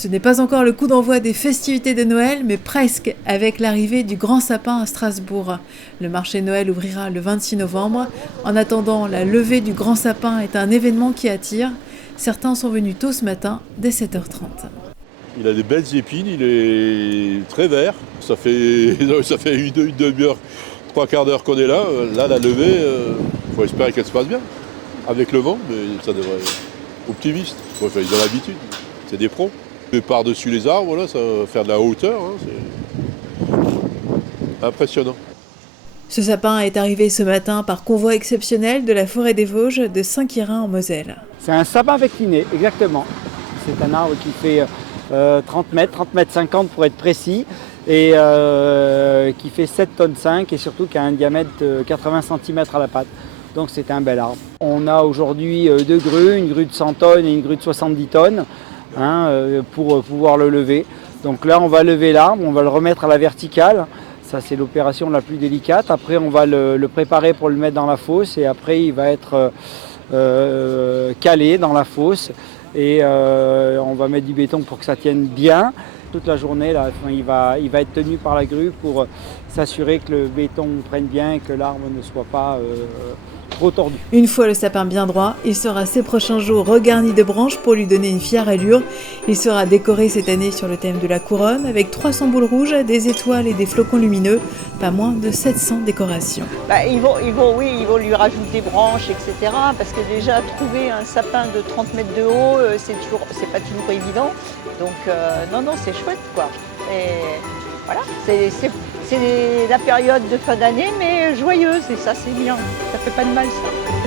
Ce n'est pas encore le coup d'envoi des festivités de Noël, mais presque, avec l'arrivée du Grand Sapin à Strasbourg. Le marché Noël ouvrira le 26 novembre. En attendant, la levée du Grand Sapin est un événement qui attire. Certains sont venus tôt ce matin, dès 7h30. Il a des belles épines, il est très vert. Ça fait une demi-heure, trois quarts d'heure qu'on est là. Là, la levée, faut espérer qu'elle se passe bien. Avec le vent, mais ça devrait être optimiste. Enfin, ils ont l'habitude, c'est des pros. Et par-dessus les arbres, là, ça va faire de la hauteur, hein, c'est impressionnant. Ce sapin est arrivé ce matin par convoi exceptionnel de la forêt des Vosges de Saint-Quirin en Moselle. C'est un sapin vectiné, exactement. C'est un arbre qui fait 30 mètres 50 pour être précis, et qui fait 7,5 tonnes et surtout qui a un diamètre de 80 cm à la patte. Donc c'est un bel arbre. On a aujourd'hui deux grues, une grue de 100 tonnes et une grue de 70 tonnes pour pouvoir le lever. Donc là on va lever l'arbre, on va le remettre à la verticale. Ça c'est l'opération la plus délicate. Après on va le préparer pour le mettre dans la fosse et après il va être calé dans la fosse et on va mettre du béton pour que ça tienne bien. Toute la journée, là, il va être tenu par la grue pour s'assurer que le béton prenne bien et que l'arbre ne soit pas trop tordu. Une fois le sapin bien droit, il sera ces prochains jours regarni de branches pour lui donner une fière allure. Il sera décoré cette année sur le thème de la couronne avec 300 boules rouges, des étoiles et des flocons lumineux, pas moins de 700 décorations. Ils vont lui rajouter branches, etc. Parce que déjà trouver un sapin de 30 mètres de haut, c'est pas toujours évident. Donc non, c'est chouette quoi. Et voilà, c'est la période de fin d'année, mais joyeuse, et ça c'est bien, ça fait pas de mal ça.